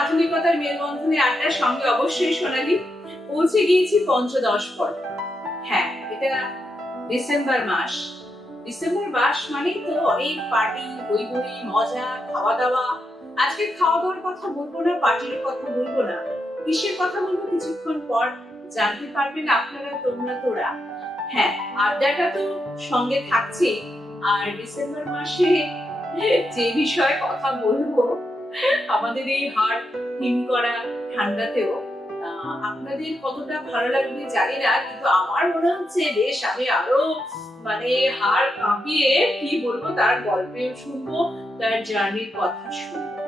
আধুনিকতার মেলবন্ধনে আড্ডার সঙ্গে অবশ্যই সোনালি পৌঁছে গিয়েছি পঞ্চদশ পর্ব। হ্যাঁ, এটা ডিসেম্বর মাস। ডিসেম্বর মাস মানেই তো অনেক পার্টি, হই হই, মজা, খাওয়া দাওয়া। আজকে খাওয়া দাওয়ার কথা বলবো না, পার্টির কথা বলবো না, কিসের কথা বলবো কিছুক্ষণ পর জানতে পারবেন আপনারা, তোরা। হ্যাঁ, আড্ডাটা তো সঙ্গে থাকছে। আর ডিসেম্বর মাসে যে বিষয়ে কথা বলবো, আমাদের এই হাড় হিম করা ঠান্ডাতেও আপনাদের কতটা ভালো লাগবে জানি না, কিন্তু আমার মনে হচ্ছে বেশ আমি আরো হাড় কাঁপিয়ে কি বলবো তার গল্পেও শুনবো, তার জার্নির কথা শুনবো।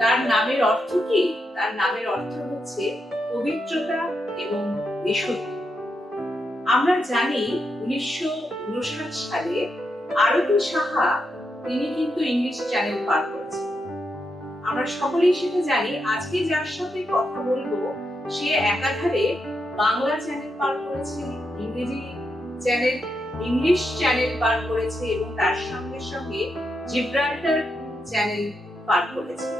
তার নামের অর্থ কি? তার নামের অর্থ হচ্ছে পবিত্রতা এবং বিশুদ্ধি। আমরা জানি 1959 সালে আরতি সাহা তিনি কিন্তু ইংলিশ চ্যানেল পার করেছেন। আমরা সকলেই সেটা জানি। আজকে যার সাথে কথা বলবো সে একাধারে বাংলা চ্যানেল পার করেছে, ইংলিশ চ্যানেল পার করেছে এবং তার সঙ্গে সঙ্গে জিব্রাল্টার চ্যানেল পার করেছে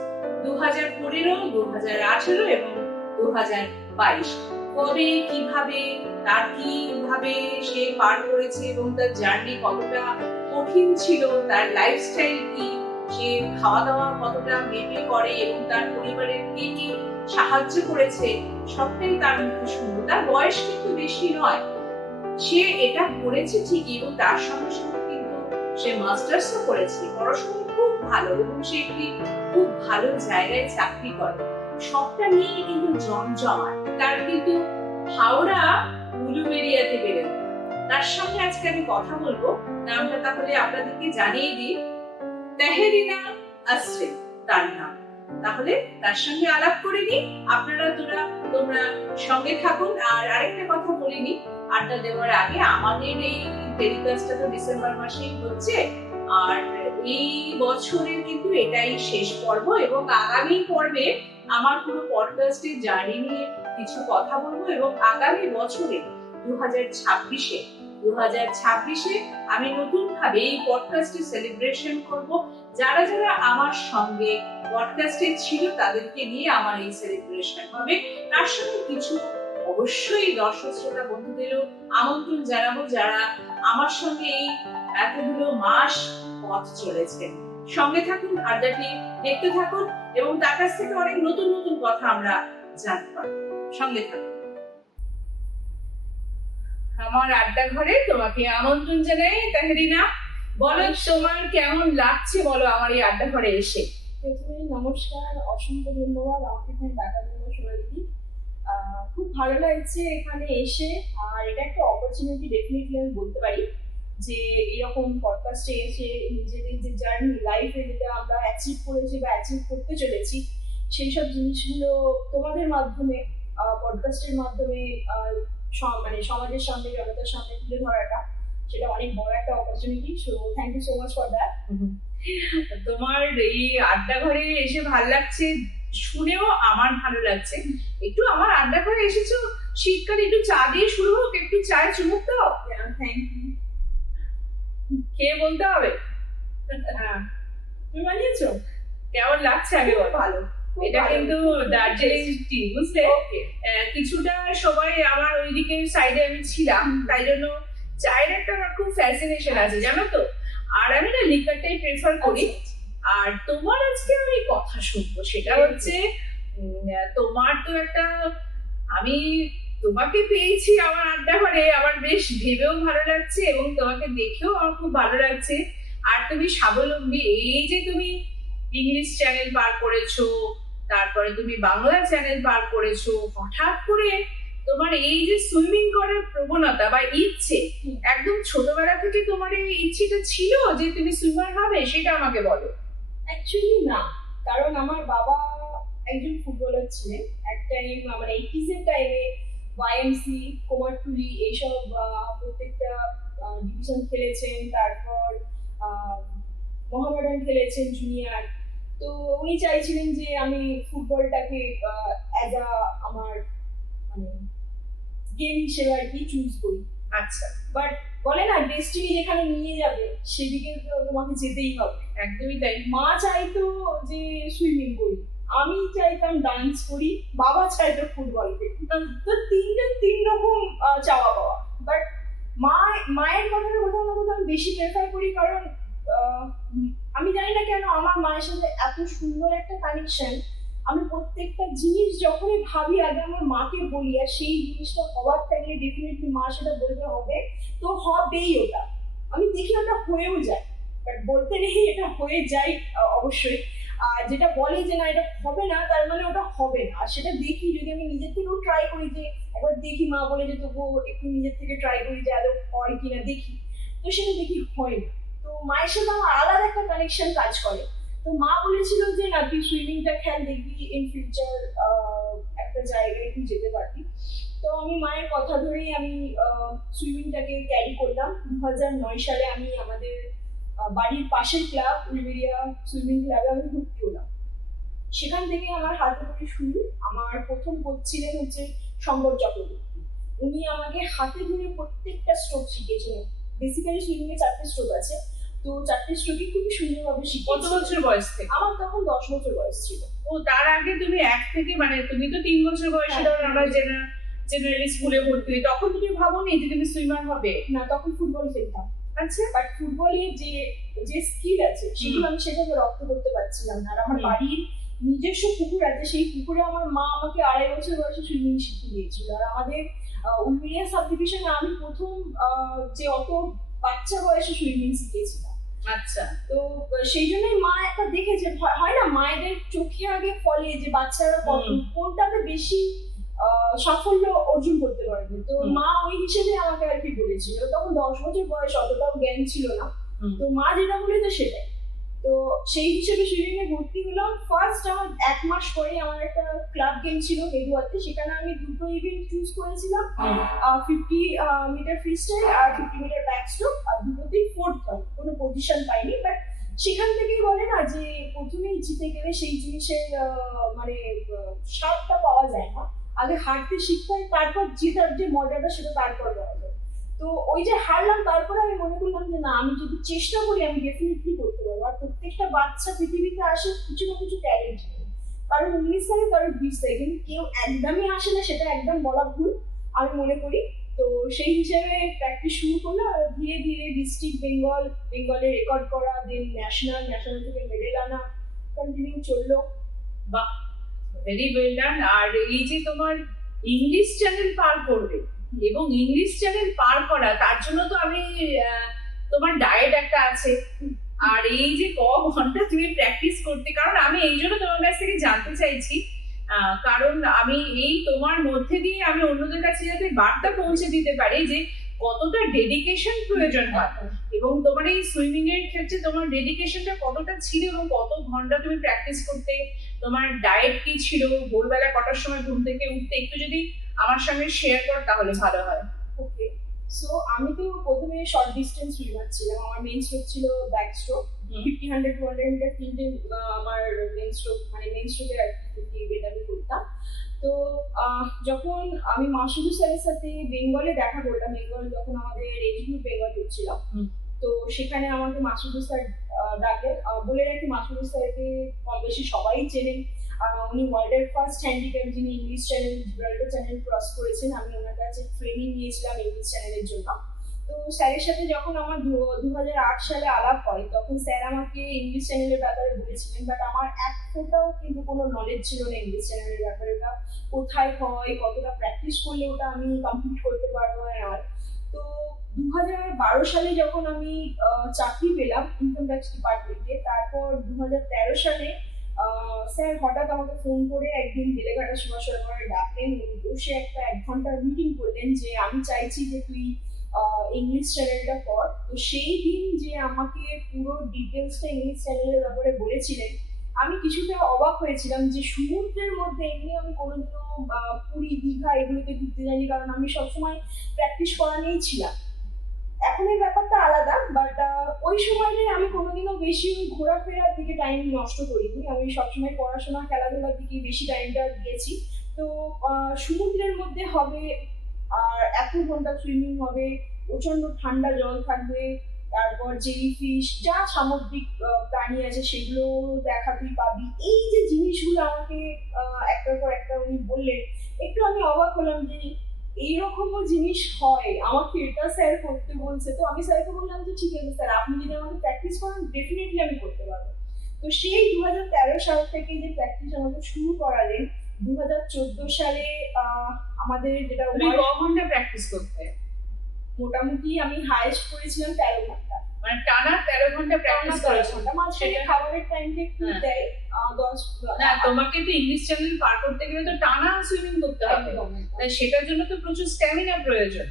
2015, 2018 এবং 2022। কবে, কিভাবে, তার কিভাবে সে পার করেছে এবং তার জার্নি কতটা কঠিন ছিল, তার লাইফস্টাইল কি, সে খাওয়া দাওয়া কতটা মেপে করে এবং তার পরিবারের কে কি সাহায্য করেছে, সবটাই তার মুখে শুনবো। তার বয়স কিন্তু বেশি নয়, সে এটা করেছে ঠিকই এবং তার সঙ্গে সঙ্গে কিন্তু সে মাস্টার্সও করেছে, পড়াশোনা খুব ভালো এবং সে একটি খুব ভালো জায়গায় চাকরি করে। সবটা নিয়ে কিন্তু জমজমাট। তার কিন্তু হাওড়া উলুবেড়িয়াতে বেড়ে ওঠা। তার সঙ্গে আজকে আমি কথা বলবো। নামটা তাহলে আপনাদেরকে জানিয়ে দিই, তেহেরিনা আসরিন তার নাম। তাহলে তার সঙ্গে আলাপ করে নিই। আপনারা তোমরা সঙ্গে থাকুন। আর আরেকটা কথা বলিনি আড্ডা দেওয়ার আগে, আমাদের এই টেলিকাস্টটা তো ডিসেম্বর মাসেই হচ্ছে, আর এই বছরের কিন্তু এটাই শেষ পর্ব এবং আগামী পর্বে আমার পুরো পডকাস্টের জার্নি নিয়ে কিছু কথা বলবো এবং আগামী বছরে 2026-এ আমি নতুন ভাবে এই পডকাস্টে সেলিব্রেশন করব। যারা যারা আমার সঙ্গে পডকাস্টে ছিল তাদেরকে নিয়ে আমার এই সেলিব্রেশন হবে। তার সঙ্গে কিছু অবশ্যই দর্শক শ্রোতা বন্ধুদেরও আমন্ত্রণ জানাবো যারা আমার সঙ্গে এই এতগুলো মাস পথ চলেছেন। সঙ্গে থাকুন, আড্ডাটি দেখতে থাকুন এবং তার কাছ থেকে অনেক নতুন নতুন কথা আমরা জানতে পারবো। সঙ্গে থাকুন। আমার আড্ডা ঘরে তোমাকে আমন্ত্রণ জানাই। তেহেরিনা, বলো তোমার কেমন লাগছে, বলো আমার এই আড্ডা ঘরে এসে। প্রথমে নমস্কার, অসংখ্য ধন্যবাদ আমাকে এখানে ডাকার জন্য সোনালি। খুব ভালো লাগছে এখানে এসে, আর এটা একটা অপরচুনিটি ডেফিনেটলি আমি বলতে পারি যে এরকম পডকাস্টে এসে নিজেদের যে জার্নি লাইফে যেটা আমরা অ্যাচিভ করেছি বা অ্যাচিভ করতে চলেছি সেই সব জিনিসগুলো তোমাদের মাধ্যমে, পডকাস্টের মাধ্যমে সমাজের সামনে, জনতার সামনে তুলে ধরাটা, সেটা অনেক বড় একটা opportunity. So thank you so much for that. তোমার এই আড্ডা ঘরে এসে ভালো লাগছে শুনেও আমার ভালো লাগছে। একটু আমার আড্ডা ঘরে এসেছো, শীতকালে একটু চা দিয়ে শুরু হোক, একটু চায়ে চুমুক দাও। Thank you. খেয়ে বলতে হবে। হ্যাঁ, তুমি বানিয়েছো? কেমন লাগছে আগে বল। ভালো। এটা কিন্তু দার্জিলিং টি, বুঝলে? কিছুটা সবাই আমার ওইদিকে সাইডে আমি ছিলাম, তাই জন্য চায়ের একটা আমার খুব ফ্যাসিনেশন আছে, জানো তো। আর আমি না লিকারটাই প্রেফার করি। আর তোমার আজকে আমি কথা শুনবো, সেটা হচ্ছে তোমার তো একটা, আমি তোমাকে পেয়েছি আমার আড্ডা ঘরে, আমার বেশ ভেবেও ভালো লাগছে এবং তোমাকে দেখেও আমার খুব ভালো লাগছে। আর তুমি স্বাবলম্বী, এই যে তুমি ইংলিশ চ্যানেল পার করেছো, তারপরে তুমি বাংলা চ্যানেল পার করেছো, হঠাৎ করে তোমার এই যে সুইমিং করার প্রবণতা বা ইচ্ছে, একদম ছোটবেলা থেকে তোমার এই ইচ্ছেটা ছিল যে তুমি সুইমার হবে, সেটা আমাকে বলো। অ্যাকচুয়ালি না, কারণ আমার বাবা একজন ফুটবলার ছিলেন এক টাইম, আমার 80s এর টাইমে YMC, কুমারটুলি এইসব প্রত্যেকটা ডিভিশন খেলেছেন, তারপর মোহামেডান খেলেছেন জুনিয়র। তো উনি চাইছিলেন যে আমি ফুটবলটাকে অ্যাজ আমার গেম হিসেবে আর কি চুজ করি। আচ্ছা, বাট বলে না ডেস্টিনি যেখানে নিয়ে যাবে সেদিকে তো তোমাকে যেতেই হবে। একদমই তাই। মা চাইতো যে সুইমিং করি, আমি চাইতাম ডান্স করি, বাবা চাইতো ফুটবল খেলি। তো তিনজন তিন রকম চাওয়া পাওয়া। বাট মায়ের কথাটা কোথাও না কোথাও আমি বেশি প্রেফার করি, কারণ আমি জানি না কেন আমার মায়ের সাথে এত সুন্দর একটা কানেকশন। আমি প্রত্যেকটা জিনিস যখনই ভাবি আগে আমার মাকে বলি, আর সেই জিনিসটা হওয়ার থাকলে ডেফিনেটলি মা সেটা বলতে হবে, তো হবেই ওটা। আমি দেখি ওটা হয়েও যায়, বাট বলতে নেই এটা হয়ে যায় অবশ্যই। আর যেটা বলে যে না এটা হবে না, তার মানে ওটা হবে না। আর সেটা দেখি, যদি আমি নিজের থেকেও ট্রাই করি, যে একবার দেখি মা বলে যে তবুও একটু নিজের থেকে ট্রাই করি যে আদৌ হয় কিনা দেখি, তো সেটা দেখি হয় না। তো মায়ের সাথে আমার আলাদা একটা কানেকশন কাজ করে। তো মা বলেছিল যে না তুই সুইমিংটা খেল, দেখবি ইন ফিউচার একটা জায়গায় তুই যেতে পারবি। তো আমি মায়ের কথা ধরেই আমি সুইমিংটাকে ক্যারি করলাম। 2009 সালে আমি আমাদের বাড়ির পাশের ক্লাব উলবেরিয়া সুইমিং ক্লাবে আমি ভর্তি হলাম। সেখান থেকে আমার হাতে ধরে শুরু। আমার প্রথম কোচ ছিলেন হচ্ছে শঙ্কর চক্রবর্তী। উনি আমাকে হাতে ধরে প্রত্যেকটা স্ট্রোক শিখিয়েছিলেন। বেসিক্যালি সুইমিং এ 4টে স্ট্রোক আছে, তো 4টে স্ট্রোকই খুবই সুন্দরভাবে কত শিখিয়েছিলেন। বছর বয়স থেকে? আমার তখন 10 বছর বয়স ছিল। ও, তার আগে তুমি এক থেকে, মানে তুমি তো 3 বছর বয়সে হ্যাঁ। ধরো আমরা জেনারেলি স্কুলে ভর্তি হই, তখন তুমি ভাবোনি যে তুমি সুইমার হবে? না, তখন ফুটবল খেলতাম। আচ্ছা। বাট ফুটবলের যে স্কিল আছে সেগুলো আমি সেভাবে রপ্ত করতে পারছিলাম না। আর আমার বাড়ির নিজস্ব পুকুর আছে, সেই পুকুরে আমার মা আমাকে 2.5 বছর বয়সে সুইমিং শিখিয়ে দিয়েছিল। আর আমাদের উলবেরিয়া সাব ডিভিশনে আমি প্রথম যে অত বাচ্চা বয়সে সুইমিং শিখেছিলাম। আচ্ছা। তো সেই জন্যই মা একটা দেখেছে, হয় না মায়েদের চোখে আগে ফলে যে বাচ্চারা কোনটাতে বেশি সাফল্য অর্জন করতে পারবে। তো মা ওই হিসেবে আমাকে আর কি বলেছিল। তখন 10 বছর বয়স, অতটাও জ্ঞান ছিল না। তো মা যেটা বলেছে সেটাই। তো সেই হিসেবে সুইমিং এ ভর্তি হলাম। ফার্স্ট আমার 1 মাস পরে আমার একটা ক্লাব গেম ছিল হেদুয়াতে, সেখানে আমি দুটো ইভেন্ট চুজ করেছিলাম, 50 মিটার ফ্রি স্টাইল আর 50 মিটার ব্যাক স্ট্রোক। আর দুটোতেই 4th হয়, কোনো পজিশন পাইনি। বাট সেখান থেকেই বলে না যে প্রথমেই জিতে গেলে সেই জিনিসের মানে স্বাদটা পাওয়া যায় না। আগে হারতে শিখতে হয়, তারপর জেতার যে মজাটা সেটা তারপর পাওয়া যায়। তো ওই যে হারলাম, তারপরে আমি মনে করলাম যে না, আমি যদি চেষ্টা করি আমি ডেফিনেটলি করতে পারবো। আর প্রত্যেকটা বাচ্চা পৃথিবীতে আসে কিছু না কিছু ট্যালেন্ট নিয়ে, কারণ 19 থাকে কারণ 20 থাকে, কিন্তু কেউ একদমই আসে না, সেটা একদম বলা ভুল আমি মনে করি। তো সেই হিসেবে প্র্যাকটিস শুরু করলাম। আর ধীরে ধীরে ডিস্ট্রিক্ট বেঙ্গলে রেকর্ড করা, দেন ন্যাশনাল থেকে মেডেল আনা, কন্টিনিউ চললো। বাহ, ভেরি ওয়েল ডান। আর এই যে তোমার ইংলিশ চ্যানেল পার করবে, এবং ইংলিশ চ্যানেল পার করা, তার জন্য তো আমি তোমার ডায়েট একটা আছে। আর এই যে ঘন্টা তুমি প্র্যাকটিস করতে, কারণ আমি এই জন্য তোমার কাছ থেকে জানতে চাইছি, কারণ আমি এই তোমার মধ্যে দিয়ে আমি অন্যদের কাছে যাতে বার্তা পৌঁছে দিতে পারি যে কতটা ডেডিকেশন প্রয়োজন হয়, এবং তোমার এই সুইমিং এর ক্ষেত্রে তোমার ডেডিকেশনটা কতটা ছিল, এবং কত ঘন্টা তুমি প্র্যাকটিস করতে, তোমার ডায়েট কি ছিল, ভোরবেলা কটার সময় ঘুম থেকে উঠতে, একটু যদি আমার সঙ্গে শেয়ার কর তাহলে ভালো হয়। ওকে, সো আমি তো প্রথমে শর্ট ডিস্টেন্স সুইমার ছিলাম। আমার মেইন স্ট্রোক ছিল ব্যাক স্ট্রোক, 50, 100, 200 মিটার তিনটে আমার মেইন স্ট্রোক, মানে মেইন স্ট্রোকের অ্যাক্টিভিটি এটা আমি করতাম। তো যখন আমি মাসুদু স্যারের সাথে বেঙ্গলে দেখা করলাম, বেঙ্গল যখন আমাদের এজ গ্রুপ বেঙ্গল হচ্ছিল, তো সেখানে আমাকে মাসুদু স্যার ডাকেন। বলে রাখি, মাসুদু স্যারকে কম বেশি সবাই চেনেন। উনি ওয়ার্ল্ডের ফার্স্ট হ্যান্ডিক্যাপ যিনি English channel, Gibraltar channel cross করেছেন। আমি ওনার কাছে ট্রেনিং নিয়েছিলাম ইংলিশ চ্যানেলের জন্য। তো স্যারের সাথে যখন আমার 2008 সালে আলাপ হয়, তখন স্যার আমাকে ইংলিশ চ্যানেলের ব্যাপারে বলেছিলেন। বাট আমার এক ফোটাও কিন্তু কোনো নলেজ ছিল না ইংলিশ চ্যানেলের ব্যাপারে, ওটা কোথায় হয়, কতটা প্র্যাকটিস করলে ওটা আমি কমপ্লিট করতে পারবো। আর তো 2012 সালে যখন আমি চাকরি পেলাম ইনকাম ট্যাক্স ডিপার্টমেন্টে, তারপর 2013 সালে স্যার হঠাৎ আমাকে ফোন করে একদিন বেলেঘাটা সুভাষ সরকারে ডাকলেন। বসে একটা 1 ঘন্টার মিটিং করলেন যে আমি চাইছি যে তুই ইংলিশ চ্যানেলটা কর। তো সেই দিন যে আমাকে পুরো ডিটেলসটা ইংলিশ চ্যানেলের ব্যাপারে বলেছিলেন, আমি কিছুটা অবাক হয়েছিলাম যে সমুদ্রের মধ্যে এমনি আমি কোনোদিনও পুরী, দীঘা এগুলোতে ঘুরতে যাইনি, কারণ আমি সবসময় প্র্যাকটিস করা নিয়েই ছিলাম। এখন এই ব্যাপারটা আলাদা, বাট ওই সময়টায় আমি কোনোদিনও বেশি ঘোরাফেরার দিকে টাইম নষ্ট করিনি। আমি সবসময় পড়াশোনা, খেলাধুলার দিকে বেশি টাইমটা দিয়েছি। তো সমুদ্রের মধ্যে হবে, আর এত ঘন্টা সুইমিং হবে, প্রচন্ড ঠান্ডা জল থাকবে, তারপর জেলিফিশ, যা সামুদ্রিক প্রাণী আছে সেগুলো দেখা তুই পাবি। এই যে জিনিসগুলো আমাকে একটার পর একটা উনি বললেন, একটু আমি অবাক হলাম যে এইরকমও জিনিস হয়, আমাকে এটা স্যার করতে বলছে। তো আমি স্যারকে বললাম যে ঠিক আছে স্যার, আপনি যদি আমাকে প্র্যাকটিস করেন ডেফিনেটলি আমি করতে পারবো। তো সেই 2013 সাল থেকে যে প্র্যাকটিস আমাকে শুরু করালেন, 2014 সালে আমাদের যেটা তুমি ক ঘন্টা প্র্যাকটিস করতে? মোটামুটি আমি হাইস্ট করেছিলাম 13 ঘন্টা। মানে টানা 13 ঘন্টা প্র্যাকটিস করেছো? মাঝখানে খাবারের টাইমটা একটু দেয় 10। না, তোমাকে তো ইংলিশ চ্যানেল পার করতে গেলে তো টানা সুইমিং করতে হবে, তাই সেটার জন্য তো প্রচুর স্ট্যামিনা প্রয়োজন।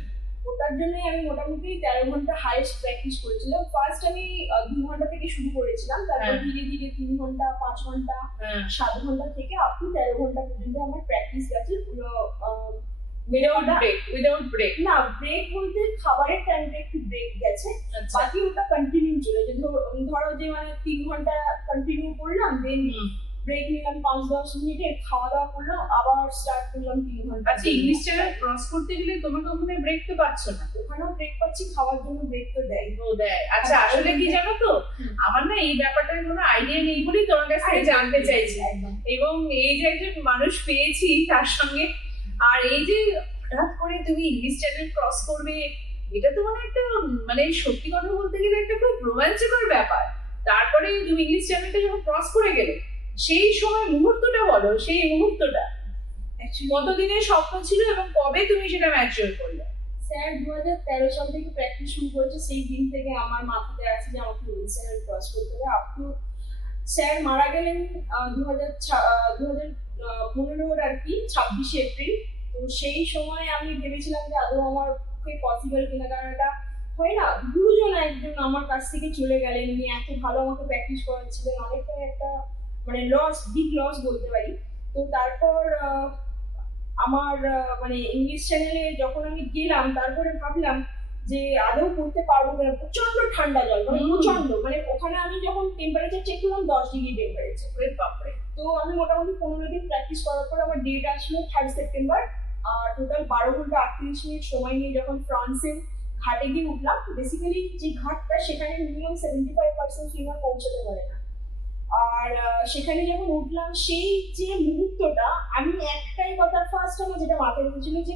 ওটার জন্যই আমি মোটামুটি 13 ঘন্টা হাইস্ট প্র্যাকটিস করেছিলাম। ফার্স্ট আমি 2 ঘন্টা থেকে শুরু করেছিলাম, তারপর ধীরে ধীরে 3 ঘন্টা, 5 ঘন্টা, 7 ঘন্টা থেকে আপ টু 13 ঘন্টা পর্যন্ত আমার প্র্যাকটিস গেছে পুরো উইদাউট ব্রেক। না, ব্রেক বলতে খাবারের টাইমটা একটু ব্রেক গেছে, বাকি ওটা কন্টিনিউ চলেছে। ধরো যে মানে 3 ঘন্টা কন্টিনিউ করলাম, দেন ব্রেক নিলাম 5-10 মিনিটের, খাওয়া দাওয়া করলাম, আবার স্টার্ট করলাম 3 ঘন্টা। আচ্ছা, ইংলিশ চ্যানেল ক্রস করতে গেলে তোমাকে ওখানে ব্রেক তো পাচ্ছ না? ওখানেও ব্রেক পাচ্ছি, খাওয়ার জন্য ব্রেক তো দেয়। আচ্ছা, আসলে কি জানো তো, আমার না এই ব্যাপারটার কোনো আইডিয়া নেই বলেই তোমার কাছ থেকে জানতে চাইছি। এবং এই যে একজন মানুষ পেয়েছি তার সঙ্গে, আর এই যে হঠাৎ করে তুমি ইংলিশ চ্যানেল ক্রস করবে, এটা তো মানে একটা, মানে সত্যি কথা বলতে গেলে একটা খুব রোমাঞ্চকর ব্যাপার। তারপরে তুমি ইংলিশ চ্যানেলটা যখন ক্রস করে গেলে, সেই সময় মুহূর্তটা বলো, সেই মুহূর্তটা কতদিনের স্বপ্ন ছিল এবং কবে তুমি সেটা ম্যাচিওর করলে? স্যার 2013 সাল থেকে প্র্যাকটিস শুরু করেছে, সেই দিন থেকে আমার মাথাতে আছে যে আমাকে ইংলিশ চ্যানেল ক্রস করতে হবে। আপ টু স্যার মারা গেলেন 2015 আর কি 26 এপ্রিল। তো সেই সময় আমি ভেবেছিলাম যে আদৌ আমার পক্ষে পসিবল কিনা, কারণ এটা হয় না, গুরুজন একজন আমার কাছ থেকে চলে গেলেন, উনি এত ভালো আমাকে প্র্যাকটিস করাচ্ছিলেন, অনেকটাই একটা মানে লস, বিগ লস বলতে পারি। তো তারপর আমার মানে ইংলিশ চ্যানেলে যখন আমি গেলাম, তারপরে ভাবলাম যে আদৌ করতে পারবো কিনা। প্রচন্ড ঠান্ডা জল, মানে প্রচন্ড, মানে ওখানে আমি যখন টেম্পারেচার চেক করলাম 10 ডিগ্রি টেম্পারেচার। তো আমি মোটামুটি 15 দিন প্র্যাকটিস করার পর আমার ডেট আসলো 3 সেপ্টেম্বর। আর টোটাল 12 ঘন্টা 38 মিনিট সময় নিয়ে যখন ফ্রান্সের ঘাটে গিয়ে উঠলাম, বেসিক্যালি যে ঘাটটা সেখানে মিনিমাম 75% সুইমার পৌঁছাতে পারে না। আর সেখানে যখন উঠলাম, সেই যে মুহূর্তটা, আমি একটাই কথা ফার্স্ট আমার যেটা মাথায় ঢুকেছিল যে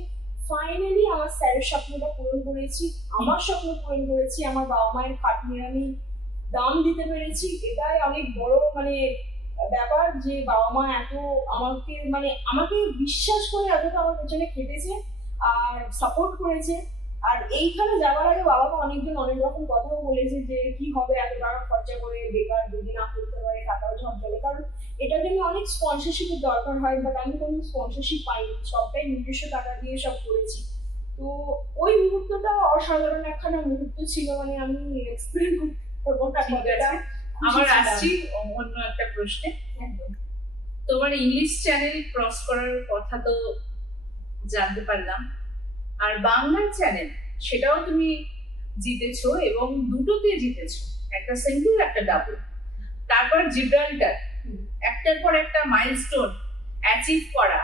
ফাইনালি আমার স্যারের স্বপ্নটা পূরণ করেছি, আমার স্বপ্ন পূরণ করেছি, আমার বাবা মায়ের খাটনির আমি দাম দিতে পেরেছি। এটাই অনেক বড় মানে ব্যাপার যে বাবা মা এত আমাকে বিশ্বাস করে এতটা আমার পেছনে খেটেছে আর সাপোর্ট করেছে। আর এইখানে যাওয়ার আগে বাবাকে অনেকজন অনেক রকম কথাও বলেছে যে কি হবে এত টাকা খরচা করে, বেকার যদি না করতে পারে, টাকাও ঝড় চলে, কারণ এটার জন্য অনেক স্পন্সরশিপের দরকার হয়। বাট আমি কোনো স্পন্সরশিপ পাইনি, সবটাই নিজস্ব টাকা দিয়ে সব করেছি। তো ওই মুহূর্তটা অসাধারণ একখানা মুহূর্ত ছিল, মানে আমি এক্সপ্লেন করবো না কতটা। আমার আসছি অন্য একটা প্রশ্নে। তোমার ইংলিশ চ্যানেল ক্রস করার কথা তো জানতে পারলাম, আর বাংলার চ্যানেল সেটাও তুমি জিতেছো এবং দুটোতে জিতেছো, একটা সিঙ্গেল একটা ডাবল। তারপর জিব্রাল্টার, একটার পর একটা মাইলস্টোন অ্যাচিভ করা।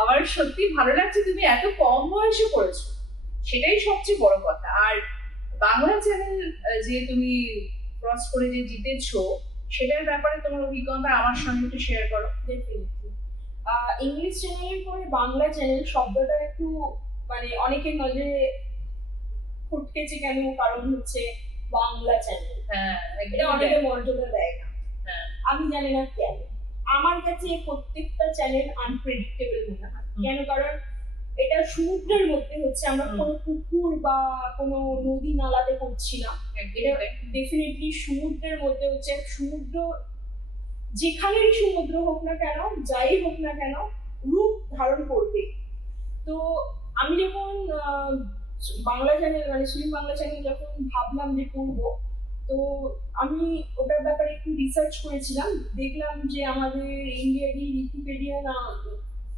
আমার সত্যি ভালো লাগছে তুমি এত কম বয়সে করেছো, সেটাই সবচেয়ে বড় কথা। আর বাংলা চ্যানেল যে তুমি ক্রস করে যে জিতেছো, সেটার ব্যাপারে তোমার অভিজ্ঞতা আমার সঙ্গে একটু শেয়ার করো। ডেফিনেটলি ইংলিশ চ্যানেলের পরে বাংলা চ্যানেল শব্দটা একটু মানে অনেকের নজরে ফুটকেছে কেন, কারণ হচ্ছে বাংলা চ্যানেল, এটা অনেকে মর্যাদা দেয় না। আমি জানি না কেন, আমার কাছে প্রত্যেকটা চ্যানেল আনপ্রেডিক্টেবল মনে হয়। কেন? কারণ এটা সমুদ্রের মধ্যে হচ্ছে, আমরা কোনো পুকুর বা কোনো নদী নালাতে করছি না, এটা ডেফিনেটলি সমুদ্রের মধ্যে হচ্ছে। সমুদ্র যেখানেরই সমুদ্র হোক না কেন, যাই হোক না কেন, রূপ ধারণ করবে। তো আমি যখন বাংলা চ্যানেল মানে সুইম বাংলা চ্যানেল যখন ভাবলাম যে করবো, তো আমি ওটার ব্যাপারে একটু রিসার্চ করেছিলাম। দেখলাম যে আমাদের ইন্ডিয়ারই ঋতুপেডিয়া নাম,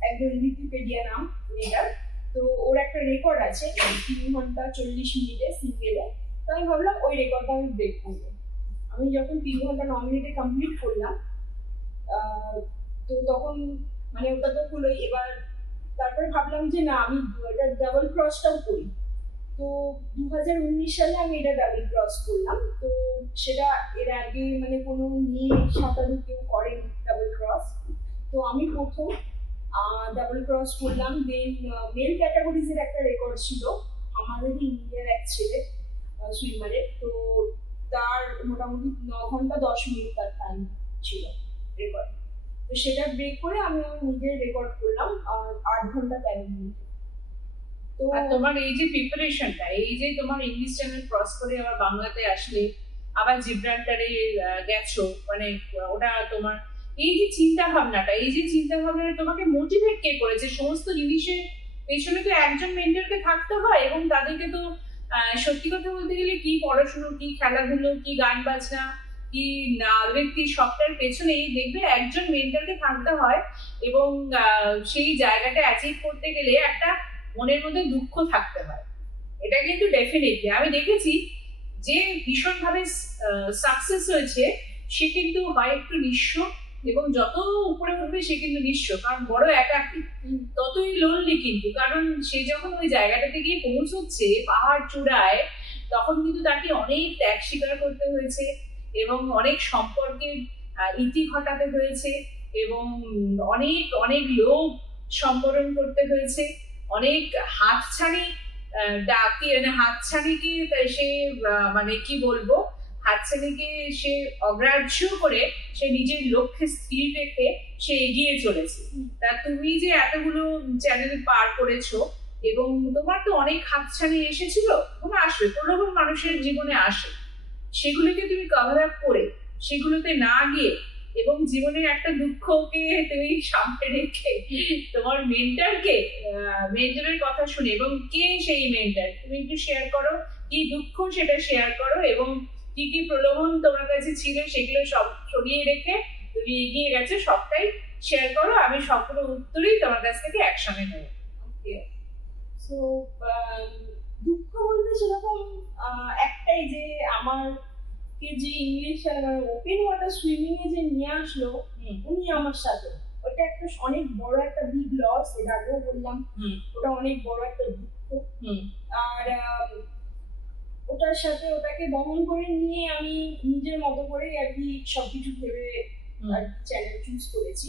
একজন ঋতুপেডিয়া নাম মেয়েটার, তো ওর একটা রেকর্ড আছে 3 ঘন্টা 40 মিনিটে সিঙ্গেলে। তো আমি ভাবলাম ওই রেকর্ডটা আমি ব্রেক করবো। আমি যখন 3 ঘন্টা 9 মিনিটে কমপ্লিট করলাম, তো তখন মানে ওটা তো হলোই। এবার তারপরে ভাবলাম যে না, আমি এটা ডাবল ক্রসটাও করি। তো 2019 সালে আমি এটা ডাবল ক্রস করলাম। তো সেটা এর আগে মানে কোনো মেয়ে সাঁতারু কেউ করেনি ডাবল ক্রস। তো আমি প্রথম ডাবল ক্রস করলাম। দেন মেল ক্যাটাগরিজের একটা রেকর্ড ছিল আমাদেরই ইন্ডিয়ার এক ছেলে সুইমারের। তো তার মোটামুটি 9 ঘন্টা 10 মিনিট তার টাইম ছিল রেকর্ড। তো সেটা ব্রেক করে আমি আমার নিজের রেকর্ড করলাম 8 ঘন্টা 13 মিনিট। তো আর তোমার এই যে প্রিপারেশনটা, এই যে তোমার ইংলিশ চ্যানেল ক্রস করে আবার বাংলাতে আসলে, আবার জিব্রাল্টারে গেছো, মানে ওটা তোমার এই যে চিন্তা ভাবনাটা, তোমাকে মোটিভেট কে করেছে? সমস্ত জিনিসের পেছনে তো একজন মেন্টরকে থাকতে হয়, এবং তাদেরকে তো সত্যি কথা বলতে গেলে কি পড়াশুনো, কি খেলাধুলো, কি গান বাজনা, কি আবৃত্তি, সবটার পেছনেই দেখবে একজন মেন্টরকে থাকতে হয়। এবং সেই জায়গাটা অ্যাচিভ করতে গেলে একটা মনের মধ্যে দুঃখ থাকতে হয়। এটা কিন্তু ডেফিনেটলি আমি দেখেছি, যে ভীষণভাবে সাকসেস হয়েছে সে কিন্তু হয় একটু নিঃস্ব, এবং যত উপরে উঠবে সে কিন্তু নিঃস্ব, কারণ বড় একাকী, ততই লোনলি। কিন্তু কারণ সে যখন ওই জায়গাটাতে গিয়ে পৌঁছচ্ছে পাহাড় চূড়ায়, তখন কিন্তু তাকে অনেক ত্যাগ স্বীকার করতে হয়েছে, এবং অনেক সম্পর্কের ইতি ঘটাতে হয়েছে, এবং অনেক অনেক লোভ সম্বরণ করতে হয়েছে, অনেক হাতছানি ডাকি, মানে হাতছানিকে সে মানে কি বলবো, হাতছানিকে সে অগ্রাহ্য করে সে নিজের লক্ষ্যে স্থির রেখে সে এগিয়ে চলেছে। তা তুমি যে এতগুলো চ্যানেল পার করেছো, এবং তোমার তো অনেক হাতছানি এসেছিল এবং আসবে, প্রলোভন মানুষের জীবনে আসে, সেগুলোকে তুমি কভার আপ করে সেগুলোতে না গিয়ে, এবং জীবনের একটা দুঃখকে তুমি সামনে রেখে তোমার মেন্টরের কথা শুনে, এবং কে সেই মেন্টর তুমি একটু শেয়ার করো, কি দুঃখ সেটা শেয়ার করো, এবং কি কি প্রলোভন তোমার কাছে ছিল সেগুলো সব সরিয়ে রেখে তুমি এগিয়ে গেছো, সবটাই শেয়ার করো। আমি সবগুলো উত্তরই তোমার কাছ থেকে একসঙ্গে নেবো। সো দুঃখ বলতে সেরকম একটাই, যে আমার যে ইংলিশ মানে ওপেন ওয়াটার সুইমিং এ যে নিয়ে আসলো উনি আমার সাথে, ওটা একটা অনেক বড় একটা বিগ লস। এর আগেও বললাম ওটা অনেক বড় একটা দুঃখ। আর ওটার সাথে ওটাকে বহন করে নিয়ে আমি নিজের মতো করে আর কি সবকিছু ভেবে চ্যানেল চুজ করেছি।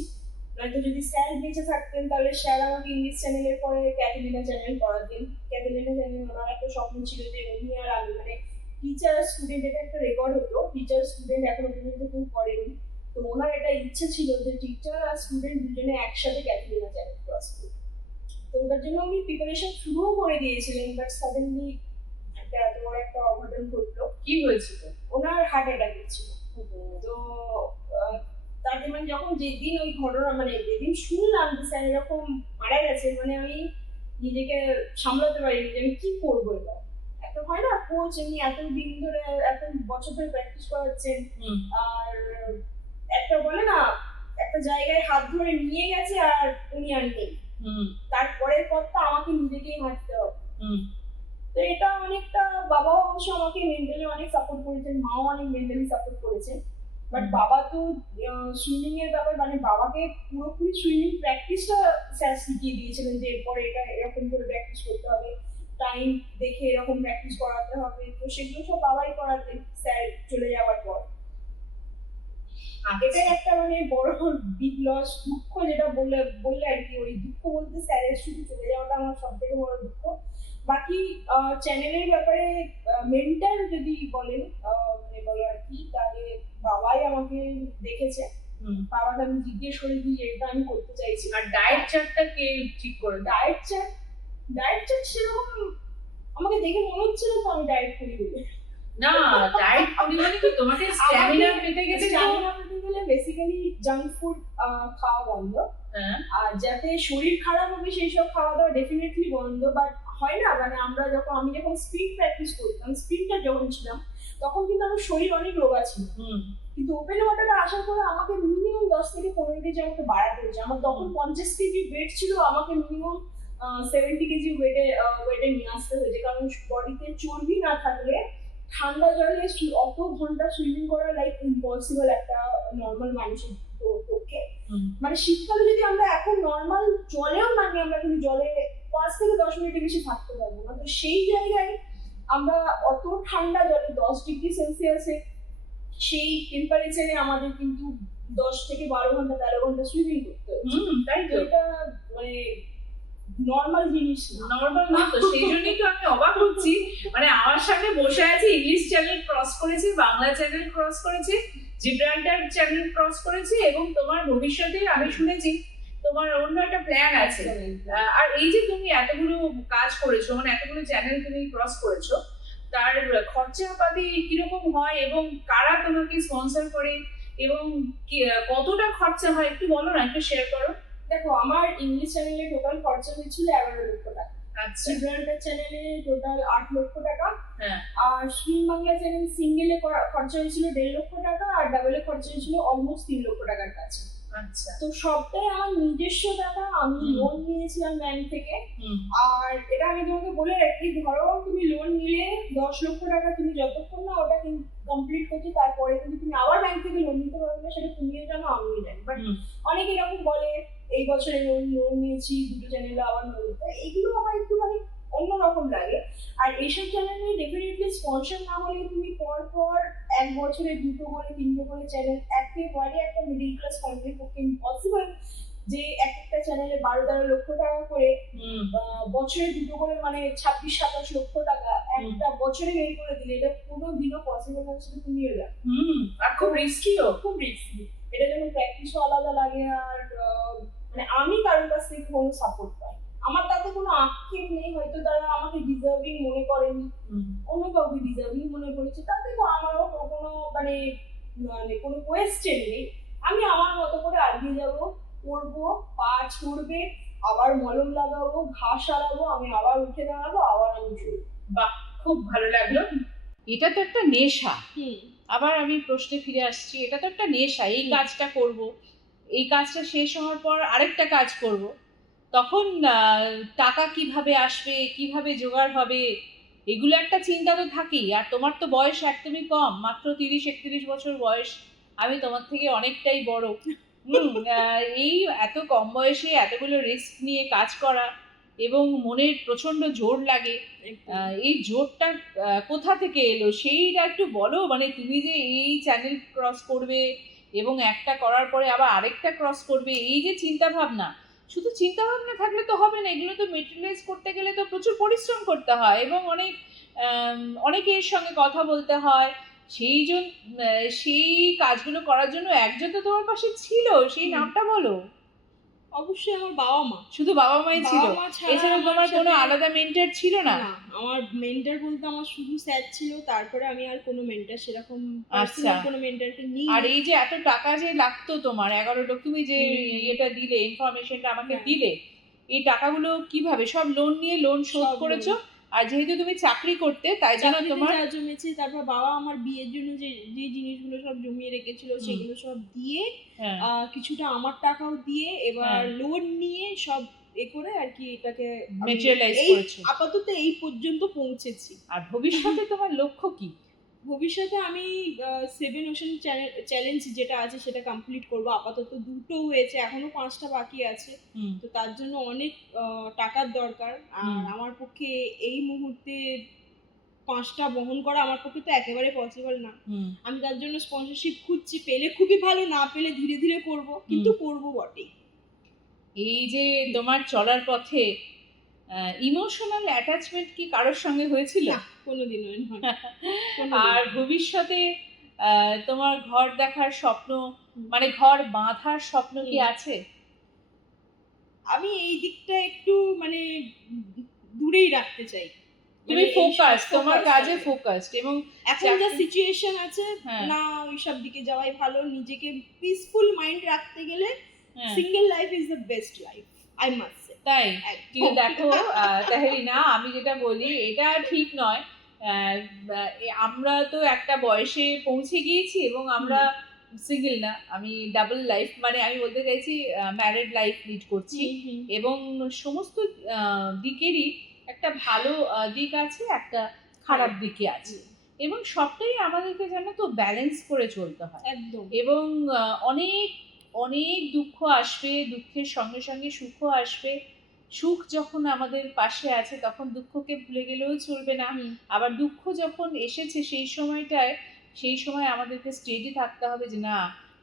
নয়তো যদি স্যার বেঁচে থাকতেন তাহলে স্যার আমাকে ইংলিশ চ্যানেলের পরে ক্যাটালিনা চ্যানেল করাতেন। ক্যাটালিনা চ্যানেল ওনার একটা স্বপ্ন ছিল যে উনি আর আমি মানে টিচার স্টুডেন্ট, এটা একটা রেকর্ড হতো, টিচার স্টুডেন্ট এখনো পর্যন্ত কেউ করেনি। তো ওনার একটা ইচ্ছে ছিল যে টিচার আর স্টুডেন্ট দুজনে একসাথে ক্যাটালিনা চ্যানেল ক্রস করবে। তো ওটার জন্য উনি প্রিপারেশন শুরুও করে দিয়েছিলেন, বাট সাডেনলি একটা এত বড় একটা অঘটন ঘটলো। কি হয়েছিল? ওনার হার্ট অ্যাটাক হয়েছিল। তো তার মানে যখন যেদিন ওই ঘটনা মানে যেদিন শুনলাম যে স্যার এরকম মারা গেছে, মানে আমি নিজেকে সামলাতে পারিনি যে আমি কি করবো। এটা একটা হয় না, কোচ এমনি এতদিন ধরে এত বছর ধরে প্র্যাকটিস করাচ্ছেন, আর একটা বলে না একটা জায়গায় হাত ধরে নিয়ে গেছে আর উনি আর নেই, তারপরের পথটা আমাকে নিজেকেই হাঁটতে হবে। তো এটা অনেকটা, বাবাও অবশ্য আমাকে মেন্টালি অনেক সাপোর্ট করেছেন, মাও অনেক মেন্টালি সাপোর্ট করেছেন। বাট বাবা তো সুইমিং এর ব্যাপার, মানে বাবাকে পুরোপুরি সুইমিং প্র্যাকটিসটা স্যার শিখিয়ে দিয়েছিলেন যে এরপরে এটা এরকম করে প্র্যাকটিস করতে হবে, টাইম দেখে এরকম প্র্যাকটিস করাতে হবে। তো সেগুলো সব বাবাই করাতেন স্যার চলে যাওয়ার পর। এটাই একটা মানে বড় বিগ লস, দুঃখ যেটা বললে আর কি। ওই দুঃখ বলতে স্যারের শুধু চলে যাওয়াটা আমার সব থেকে বড় দুঃখ। বাকি চ্যানেলের ব্যাপারে মেন্টার যদি বলেন মানে বলো আর কি, তাহলে বাবাই আমাকে দেখেছে। বাবাকে আমি জিজ্ঞেস করে দিই এটা আমি করতে চাইছি। আর ডায়েট চার্টটা কে ঠিক করে? ডায়েট চার্ট সেরকম আমাকে দেখে মনে হচ্ছিল তো আমি ডায়েট করি বলে। না, ডায়েট করি মানে কি তোমাকে স্ট্যামিনা পেতে গেলে বেসিক্যালি জাঙ্ক ফুড খাওয়া বন্ধ, আর যাতে শরীর খারাপ হবে সেই সব খাওয়া দাওয়া ডেফিনেটলি বন্ধ। বাট হয় না, মানে আমি যখন স্পিড প্র্যাকটিস করতাম, স্পিডটা যখন ছিলাম তখন কিন্তু আমার শরীর অনেক রোগা ছিল। কিন্তু ওপেন ওয়াটারে আসার পরে আমাকে মিনিমাম 10 থেকে 15 কেজি আমাকে বাড়াতে হয়েছে। আমার তখন 50 কেজি ওয়েট ছিল, আমাকে মিনিমাম 70 কেজি ওয়েটে নিয়ে আসতে হয়েছে। কারণ বডিতে চর্বি না থাকলে ঠান্ডা জলে অত ঘন্টা সুইমিং করা লাইক ইম্পসিবল একটা নর্মাল মানুষের পক্ষে। মানে শীতকালে যদি আমরা এখন নর্মাল জলেও নামি, আমরা কিন্তু জলে 5 থেকে 10 মিনিটের বেশি থাকতে পারবো না। তো তো সেই জায়গায় আমরা অত ঠান্ডা জলে 10 ডিগ্রি সেলসিয়াসে সেই টেম্পারেচারে আমাদের কিন্তু 10 থেকে 12 ঘন্টা 13 ঘন্টা সুইমিং করতে হচ্ছে। তাই তো তো, এটা মানে নর্মাল জিনিস না। নর্মাল না তো, সেই জন্যই তো আমি অবাক হচ্ছি। মানে আমার সামনে বসে আছে, ইংলিশ চ্যানেল ক্রস করেছে, বাংলা চ্যানেল ক্রস করেছে, জিব্রাল্টার চ্যানেল ক্রস করেছে, এবং তোমার ভবিষ্যতে আমি শুনেছি তোমার অন্য একটা প্ল্যান আছে। আর এই যে তুমি এতগুলো কাজ করেছো, মানে এতগুলো চ্যানেল তুমি ক্রস করেছো, তার খরচাপাতি কিরকম হয় এবং কারা তোমাকে স্পন্সর করে এবং কতটা খরচা হয় একটু বলো না, একটু শেয়ার করো। দেখো, আমার ইংলিশ চ্যানেলে টোটাল খরচা হয়েছিল 11 লক্ষ টাকা, আচ্ছা, জিব্রাল্টার চ্যানেলে টোটাল 8 লক্ষ টাকা, হ্যাঁ, আর স্ক্রিন বাংলা চ্যানেল সিঙ্গেলে খরচা হয়েছিল 1.5 লক্ষ টাকা, আর ডাবলে খরচা হয়েছিল অলমোস্ট 3 লক্ষ টাকার কাছে। আচ্ছা, তো সবটাই আমার নিজস্ব টাকা, আমি লোন নিয়েছিলাম ব্যাংক থেকে। আর এটা আমি তোমাকে বলে রাখি, ধরো তুমি লোন নিলে 10 লক্ষ টাকা, তুমি যতক্ষণ না ওটা কমপ্লিট করছো তারপরে কিন্তু তুমি আবার ব্যাংক থেকে লোন নিতে পারবে না, সেটা তুমিও জানো আমিও জানি। বাট অনেকে এরকম বলে এই বছরে লোন নিয়েছি, দুটো চ্যানেলে আবার লোন নিতে, এগুলো আমার একটু মানে অন্যরকম লাগে। আর এইসব চ্যানেলে ডেফিনেটলি স্পন্সর না হলে তুমি পর 1 বছরে 2টো করে 3টে করে চ্যানেল, একেবারে একটা মিডিল ক্লাস ফ্যামিলির পক্ষে ইম্পসিবল যে একটা চ্যানেলে 12-13 লক্ষ টাকা করে বছরে 2টো করে মানে 26-27 লক্ষ টাকা একটা বছরে বের করে দিলে, এটা কোনো দিনও পসিবল হচ্ছে না, তুমিও জানো। আর খুব রিস্কিও, খুব রিস্কি। এটা যেমন প্র্যাকটিসও আলাদা লাগে, আর মানে আমি কারোর কাছ থেকে কোনো সাপোর্ট পাই, আমার তাতে কোনো আক্ষেপ নেই। হয়তো তারা আমাকে ডিজার্ভিং মনে করেনি, অন্য কাউকে ডিজার্ভিং মনে করেছে, তাতে তো আমারও কোনো মানে কোনো কোয়েশ্চেন নেই। আমি আমার মতো করে এগিয়ে যাবো, করবো, পা ছুড়বে, আবার মলম লাগাবো, ঘাস আড়াবো, আমি আবার উঠে দাঁড়াবো, আবার আমি চলবো। বাহ, খুব ভালো লাগলো। এটা তো একটা নেশা। আবার আমি প্রশ্নে ফিরে আসছি, এটা তো একটা নেশা, এই কাজটা করব, এই কাজটা শেষ হওয়ার পর আরেকটা কাজ করব, তখন টাকা কিভাবে আসবে, কিভাবে জোগাড় হবে, এগুলো একটা চিন্তা তো থাকেই। আর তোমার তো বয়স একদমই কম, মাত্র 30-31 বছর বয়স, আমি তোমার থেকে অনেকটাই বড়। এই এত কম বয়সে এতগুলো রিস্ক নিয়ে কাজ করা এবং মনের প্রচন্ড জোর লাগে, এই জোরটা কোথা থেকে এলো সেইটা একটু বলো। মানে তুমি যে এই চ্যানেল ক্রস করবে এবং একটা করার পরে আবার আরেকটা ক্রস করবে, এই যে চিন্তা ভাবনা, শুধু চিন্তা ভাবনা থাকলে তো হবে না, এগুলো তো মেটেরিয়ালাইজ করতে গেলে তো প্রচুর পরিশ্রম করতে হয় এবং অনেকের সঙ্গে কথা বলতে হয়। সেই কাজগুলো করার জন্য একজন তো তোমার পাশে ছিল, সেই নামটা বলো। অবশ্যই আমার বাবা মা। শুধু বাবা মাই ছিল, এছাড়া তোমার কোনো আলাদা মেন্টর ছিল না? আমার মেন্টর বলতে আমার শুধু স্যার ছিল, তারপরে আমি আর কোনো মেন্টর সেরকম কোনো মেন্টরকে নিই। আর এই যে এত টাকা যে লাগতো তোমার 11 লক্ষ, তুমি যে এটা দিলে, ইনফরমেশনটা আমাকে দিলে, এই টাকাগুলো কিভাবে? সব লোন নিয়ে লোন শোধ করেছো? আর যেহেতু তুমি চাকরি করতে, তাই জন্য তোমার যা জমেছে, তারপর বাবা আমার বিয়ের জন্য যে জিনিসগুলো সব জমিয়ে রেখেছিল সেগুলো সব দিয়ে, কিছুটা আমার টাকাও দিয়ে, এবার লোন নিয়ে সব করে আর কি এটাকে ম্যাটেরিয়ালাইজ করেছো। আপাতত এই পর্যন্ত পৌঁছেছি। আর ভবিষ্যতে তোমার লক্ষ্য কি? ভবিষ্যতে আমি 7 ওশান চ্যালেঞ্জ যেটা আছে সেটা কমপ্লিট করব। আপাতত 2টো হয়েছে, এখনো 5টা বাকি আছে। তো তার জন্য অনেক টাকার দরকার, আর আমার পক্ষে এই মুহূর্তে 5টা বহন করা আমার পক্ষে তো একেবারে পসিবল না। আমি তার জন্য স্পন্সরশিপ খুঁজছি, পেলে খুবই ভালো, না পেলে ধীরে ধীরে করব, কিন্তু করব বটেই। এই যে তোমার চলার পথে ইমোশনাল অ্যাটাচমেন্ট কি কারোর সঙ্গে হয়েছিল? না, কোনোদিনও নয়। আর ভবিষ্যতে তোমার ঘর দেখার স্বপ্ন, মানে ঘর বাঁধার স্বপ্ন কি আছে? আমি এই দিকটা একটু মানে দূরেই রাখতে চাই। তুমি ফোকাস, তোমার কাজে ফোকাসড, এবং এখন যা সিচুয়েশন আছে না ওইসব দিকে যাওয়াই ভালো। নিজেকে পিসফুল মাইন্ড রাখতে গেলে single life is the best life, I must say. তাই কিন্তু দেখো তাহেরিনা, আমি যেটা বলি এটা ঠিক নয়। আমরা তো একটা বয়সে পৌঁছে গিয়েছি এবং আমরা সিঙ্গেল না, আমি ডাবল লাইফ, মানে আমি বলতে চাইছি ম্যারিড লাইফ লিড করছি, এবং সমস্ত দিকেরই একটা ভালো দিক আছে, একটা খারাপ দিকে আছে, এবং সবটাই আমাদেরকে জানো তো ব্যালেন্স করে চলতে হয়। একদম। এবং অনেক অনেক দুঃখ আসবে, দুঃখের সঙ্গে সঙ্গে সুখও আসবে, সুখ যখন আমাদের পাশে আছে তখন দুঃখকে ভুলে গেলেও চলবে না। আবার দুঃখ যখন এসেছে সেই সময় আমাদেরকে স্টেডি থাকতে হবে যে না,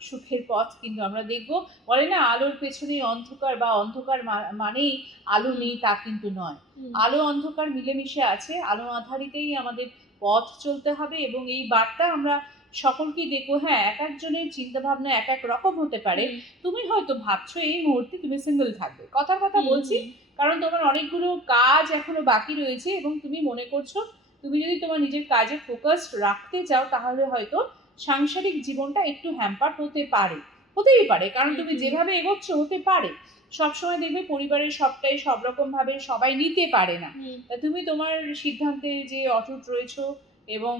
সুখের পথ কিন্তু আমরা দেখব। বলে না আলোর পেছনেই অন্ধকার, বা অন্ধকার মানেই আলো নেই, তা কিন্তু নয়। আলো অন্ধকার মিলেমিশে আছে, আলো আধারিতেই আমাদের পথ চলতে হবে। এবং এই বার্তা আমরা সকলকেই দেখবো। হ্যাঁ, এক একজনের চিন্তা ভাবনা এক এক রকম হতে পারে। তুমি হয়তো ভাবছো এই মুহূর্তে তুমি সিঙ্গেল থাকবে, কথার কথা বলছি, কারণ তোমার অনেকগুলো কাজ এখনো বাকি রয়েছে এবং তুমি মনে করছো তুমি যদি তোমার নিজের কাজে ফোকাস রাখতে চাও তাহলে হয়তো সাংসারিক জীবনটা একটু হ্যাম্পার হতেই পারে, কারণ তুমি যেভাবে এগোচ্ছ হতে পারে। সবসময় দেখবে পরিবারের সবটাই সব রকম ভাবে সবাই নিতে পারে না। তা তুমি তোমার সিদ্ধান্তে যে অটুট রয়েছো এবং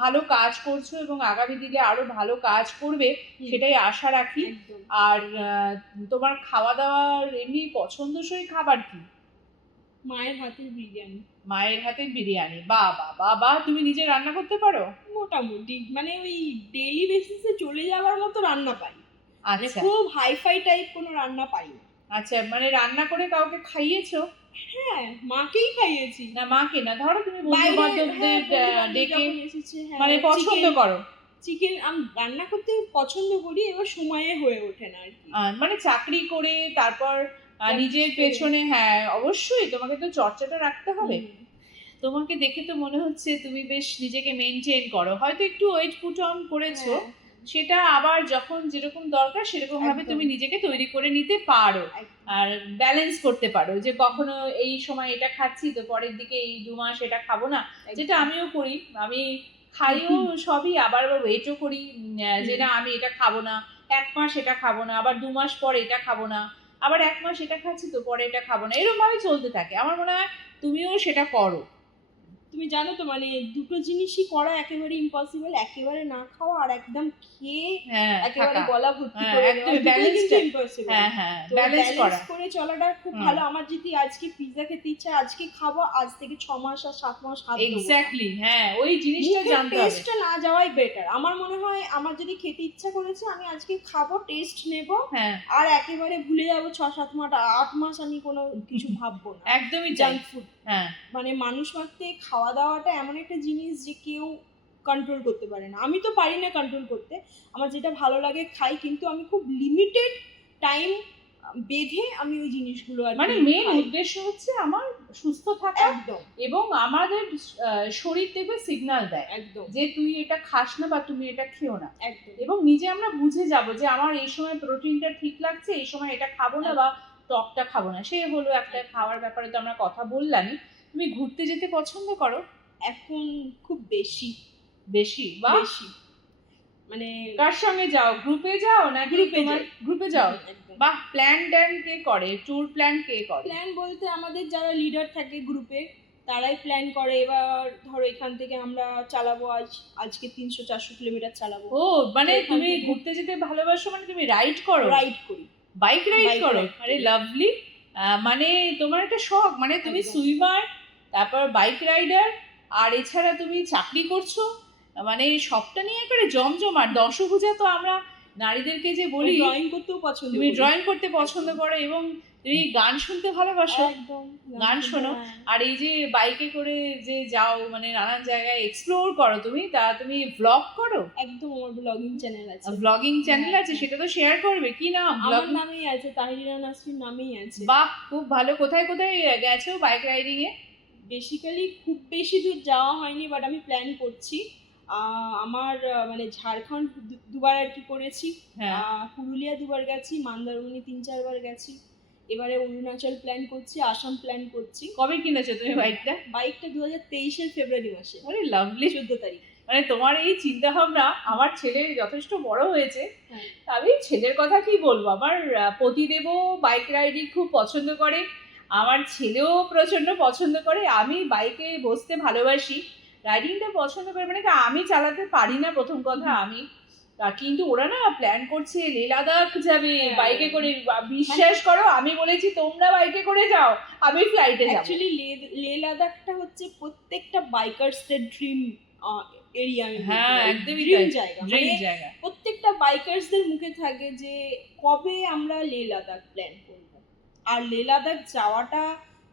ভালো কাজ করছো এবং আগামী দিনে আরো ভালো কাজ করবে সেটাই আশা রাখি। আর তোমার খাওয়া দাওয়ার এমনি পছন্দসই খাবার কি? মায়ের হাতের বিরিয়ানি। মায়ের হাতের বিরিয়ানি, বাবা বাবা, তুমি নিজে রান্না করতে পারো? মোটামুটি, মানে ওই ডেইলি বেসিসে চলে যাওয়ার মতো রান্না পাই। আচ্ছা, খুব হাইফাই টাইপ কোনো রান্না পাই না। আচ্ছা, মানে রান্না করে কাউকে খাইয়েছো? হ্যাঁ, মাকেই খাইয়েছি। না, মাকে না, ধরো তুমি বন্ধু বান্ধবদের ডেকে এসেছে, মানে পছন্দ করো। চিকেন আমি রান্না করতে পছন্দ করি, এবার সময়ে হয়ে ওঠে না আর কি। মানে চাকরি করে তারপর নিজের পেছনে, হ্যাঁ অবশ্যই তোমাকে তো চর্চাটা রাখতে হবে। তোমাকে দেখে তো মনে হচ্ছে তুমি বেশ নিজেকে মেনটেন করো, হয়তো একটু ওয়েট পুট অন করেছো, সেটা আবার যখন যেরকম দরকার সেরকম ভাবে তুমি নিজেকে তৈরি করে নিতে পারো আর ব্যালেন্স করতে পারো, যে কখনো এই সময় এটা খাচ্ছি তো পরের দিকে এই 2 মাস এটা খাবো না, যেটা আমিও করি। আমি খাইও সবই, আবার ওয়েটও করি যে না আমি এটা খাবো না, 1 মাস এটা খাবো না, আবার 2 মাস পর এটা খাবো না, আবার 1 মাস এটা খাচ্ছি তো পরে এটা খাবো না, এরকম ভাবে চলতে থাকে। আমার মনে হয় তুমিও সেটা করো। তুমি জানো তো, মানে দুটো জিনিসই করা একেবারে ইম্পসিবল, একেবারে না খাওয়া আর একদম খেয়ে একেবারে গলা ভর্তি করে ব্যালেন্স করে চলাটা খুব ভালো। আমার যদি আজকে পিৎজা খেতে ইচ্ছা, আজকে খাবো, আজ থেকে 6 মাস আর 7 মাস খাবো। এক্স্যাক্টলি, হ্যাঁ, ওই জিনিসটা জানতে হবে, টেস্টটা না যাওয়াই বেটার। আমার মনে হয় আমার যদি খেতে ইচ্ছা করেছে আমি আজকে খাবো, টেস্ট নেব, আর একেবারে ভুলে যাবো 6-7 মাস 8 মাস আমি কোনো কিছু ভাববো না। একদমই জাঙ্ক ফুড, মানে মানুষ মাত্রে খাওয়া দাওয়াটা এমন একটা জিনিস যে কেউ কন্ট্রোল করতে পারে না। আমি তো পারি না কন্ট্রোল করতে, আমার যেটা ভালো লাগে খাই, কিন্তু আমি খুব লিমিটেড টাইম বেঁধে আমি ওই জিনিসগুলো আর মানে মেন উদ্দেশ্য হচ্ছে আমার সুস্থ থাকা, একদম, এবং আমাদের শরীর থেকে সিগন্যাল দেয় একদম যে তুই এটা খাস না বা তুমি এটা খেও না, একদম, এবং নিজে আমরা বুঝে যাব যে আমার এই সময় প্রোটিনটা ঠিক লাগছে, এই সময় এটা খাবো না বা টকটা খাবো না। সে হলো একটা খাওয়ার ব্যাপারে তো আমরা কথা বললামই। তুমি ঘুরতে যেতে পছন্দ করো? এখন খুব বেশি বা বেশি, মানে কার সঙ্গে যাও, গ্রুপে যাও না? গ্রুপে যাও, বা প্ল্যান কে করে, ট্যুর প্ল্যান কে করে? প্ল্যান বলতে আমাদের যারা লিডার থাকে গ্রুপে তারাই প্ল্যান করে। এবার ধরো এখান থেকে আমরা চালাবো আজকে 300-400 কিলোমিটার চালাবো। ও, মানে তুমি ঘুরতে যেতে ভালোবাসো, মানে তুমি রাইড করো? রাইড করি, বাইক রাইড করো? আরে লাভলি, মানে তোমার একটা শখ, মানে তুমি সুইমার, তারপর বাইক রাইডার, আর এছাড়া তুমি চাকরি করছো, মানে সবটা নিয়ে একেবারে জমজমাট। দশভুজা তো আমরা নারীদেরকে যে বলি, ড্রয়িং করতেও পছন্দ, তুমি ড্রয়িং করতে পছন্দ করো এবং তুমি গান শুনতে ভালোবাসো, গান শোনো, আর এই যে বাইকে করে যে যাও, মানে নানান জায়গায় এক্সপ্লোর করো তুমি, তা তুমি ব্লগ করো? একদম, আমার ব্লগিং চ্যানেল আছে। ব্লগিং চ্যানেল আছে, সেটা তো শেয়ার করবে। কি নাম? আমার নামেই আছে, তাহরিরা নাসরিন নামেই আছে। বাহ, খুব ভালো। কোথায় কোথায় গেছো বাইক রাইডিং এ? বেসিক্যালি খুব বেশি দূর যাওয়া হয়নি, বাট আমি প্ল্যান করছি। আমার মানে ঝাড়খণ্ড দুবার আর কি করেছি, পুরুলিয়া দুবার গেছি, মন্দারমণি 3-4 বার গেছি, এবারে অরুণাচল প্ল্যান করছি, আসাম প্ল্যান করছি। কবে কিনেছো তুমি বাইকটা? 2023-এর ফেব্রুয়ারি মাসে। আরে লাভলি, 14 তারিখ। মানে তোমার এই চিন্তা ভাবনা, আমার ছেলে যথেষ্ট বড় হয়েছে, আমি ছেলের কথা কি বলবো, আমার পতিদেবও বাইক রাইডিং খুব পছন্দ করে, আমার ছেলেও প্রচন্ড পছন্দ করে। আমি বাইকে বসতে ভালোবাসি, রাইডিংটা পছন্দ করে, মানে আমি চালাতে পারি না প্রথম কথা, আমি কিন্তু ওরা না প্ল্যান করছে লে লাদাখ যাবে বাইকে করে। বিশ্বাস করো, আমি বলেছি তোমরা বাইকে করে যাও, আমি ফ্লাইটে যাব। অ্যাকচুয়ালি লে লাদাখটা হচ্ছে প্রত্যেকটা বাইকার্সদের ড্রিম এরিয়া। হ্যাঁ, একদমই ড্রিম জায়গা। প্রত্যেকটা বাইকার্সদের মুখে থাকে যে কবে আমরা লে লাদাখ প্ল্যান করব। আর লে লাদাখ যাওয়াটা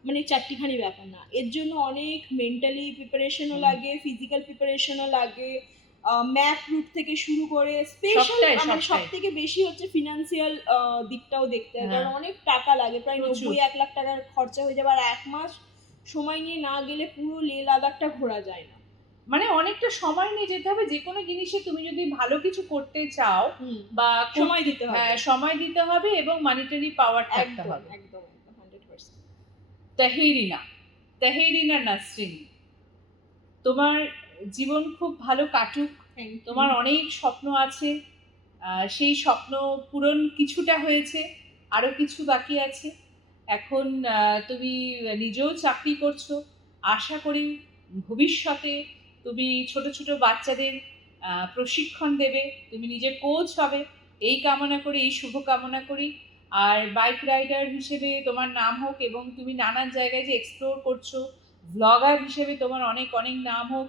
মানে চারটিখানি ব্যাপার না, এর জন্য অনেক মেন্টালি প্রিপারেশনও লাগে, ফিজিক্যাল প্রিপারেশনও লাগে, ম্যাপ রুট থেকে শুরু করে স্পেশাল মানে সব থেকে বেশি হচ্ছে ফিনান্সিয়াল দিকটাও দেখতে হয়, কারণ অনেক টাকা লাগে, প্রায় 90-1 লাখ টাকার খরচা হয়ে যাবে, আর 1 মাস সময় নিয়ে না গেলে পুরো লে লাদাখটা ঘোরা যায় না। মানে অনেকটা সময় নিয়ে যেতে হবে, যে কোনো জিনিসে তুমি যদি ভালো কিছু করতে চাও বা সময় দিতে হবে, সময় দিতে হবে এবং মনিটারি পাওয়ার থাকতে হবে। একদম 100%। তাহেরিনা নাসরিন, তোমার জীবন খুব ভালো কাটুক, তোমার অনেক স্বপ্ন আছে, সেই স্বপ্ন পূরণ কিছুটা হয়েছে, আরো কিছু বাকি আছে। এখন তুমি নিজেও চাকরি করছো, আশা করি ভবিষ্যতে তুমি ছোট ছোট বাচ্চাদের প্রশিক্ষণ দেবে, তুমি নিজে কোচ হবে, এই কামনা করি, এই শুভ কামনা করি। আর বাইক রাইডার হিসেবে তোমার নাম হোক এবং তুমি নানান জায়গায় যে এক্সপ্লোর করছো, ব্লগার হিসেবে তোমার অনেক অনেক নাম হোক,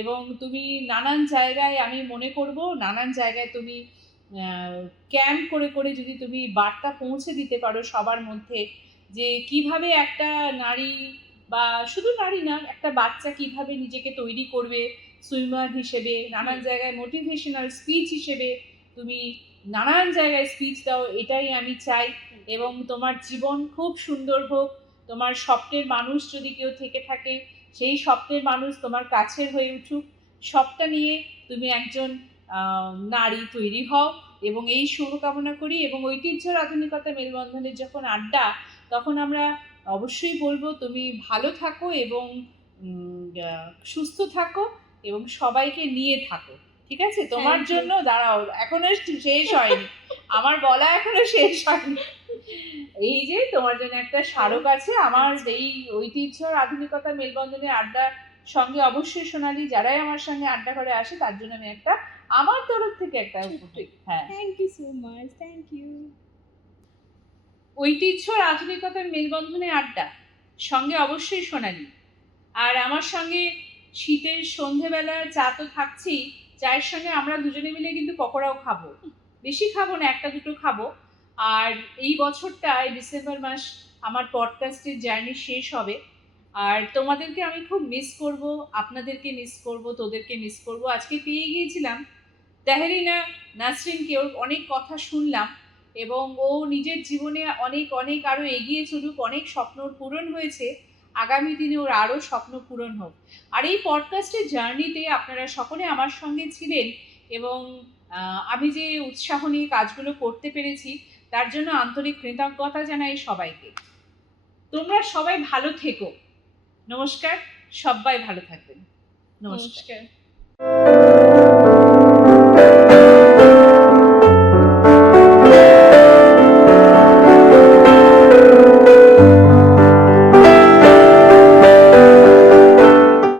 এবং তুমি নানান জায়গায়, আমি মনে করব নানান জায়গায় তুমি ক্যাম্প করে করে যদি তুমি বার্তা পৌঁছে দিতে পারো সবার মধ্যে, যে কিভাবে একটা নারী বা শুধু নারী না, একটা বাচ্চা কিভাবে নিজেকে তৈরি করবে সুইমার হিসেবে, নানান জায়গায় মোটিভেশনাল স্পিচ হিসেবে তুমি নানান জায়গায় স্পিচ দাও, এটাই আমি চাই। এবং তোমার জীবন খুব সুন্দর হোক, তোমার স্বপ্নের মানুষ যদি কেউ থেকে থাকে, সেই স্বপ্নের মানুষ তোমার কাছের হয়ে উঠুক, সবটা নিয়ে তুমি একজন নারী তৈরি হও, এবং এই শুভকামনা করি। এবং ঐতিহ্যের আধুনিকতা মেলবন্ধনের যখন আড্ডা, তখন আমরা অবশ্যই বলবো তুমি ভালো থাকো এবং সুস্থ থাকো এবং সবাইকে নিয়ে থাকো, ঠিক আছে? তোমার জন্য দাঁড়াও, এখনো শেষ হয়নি, আমার বলা এখনো শেষ হয়নি। এই যে তোমার জন্য একটা স্মারক আছে আমার এই ঐতিহ্যের আধুনিকতা মেলবন্ধনের আড্ডার সঙ্গে, অবশ্যই সোনালি যারাই আমার সঙ্গে আড্ডা করে আসে তার জন্য আমি একটা আমার তরফ থেকে একটা, হ্যাঁ, thank you so much, thank you. ঐতিহ্যর আধুনিকতার মেলবন্ধনে আড্ডা সঙ্গে অবশ্যই সোনালি, আর আমার সঙ্গে শীতের সন্ধেবেলা চা তো থাকছেই, চায়ের সঙ্গে আমরা দুজনে মিলে কিন্তু পকোড়াও খাবো, বেশি খাবো না, একটা দুটো খাবো। আর এই বছরটায় ডিসেম্বর মাস আমার পডকাস্টের জার্নি শেষ হবে, আর তোমাদেরকে আমি খুব মিস করব, আপনাদেরকে মিস করব, তোদেরকে মিস করব। আজকে পেয়ে গিয়েছিলাম তাহেরিনা নাসরিনকে, ওর অনেক কথা শুনলাম, এবং ও নিজের জীবনে অনেক অনেক আরও এগিয়ে চলুক, অনেক স্বপ্ন পূরণ হয়েছে, আগামী দিনে ওর আরও স্বপ্ন পূরণ হোক। আর এই পডকাস্টের জার্নিতে আপনারা সকলে আমার সঙ্গে ছিলেন, এবং আমি যে উৎসাহ নিয়ে কাজগুলো করতে পেরেছি তার জন্য আন্তরিক কৃতজ্ঞতা জানাই সবাইকে। তোমরা সবাই ভালো থেকো, নমস্কার, সবাই ভালো থাকবেন, নমস্কার।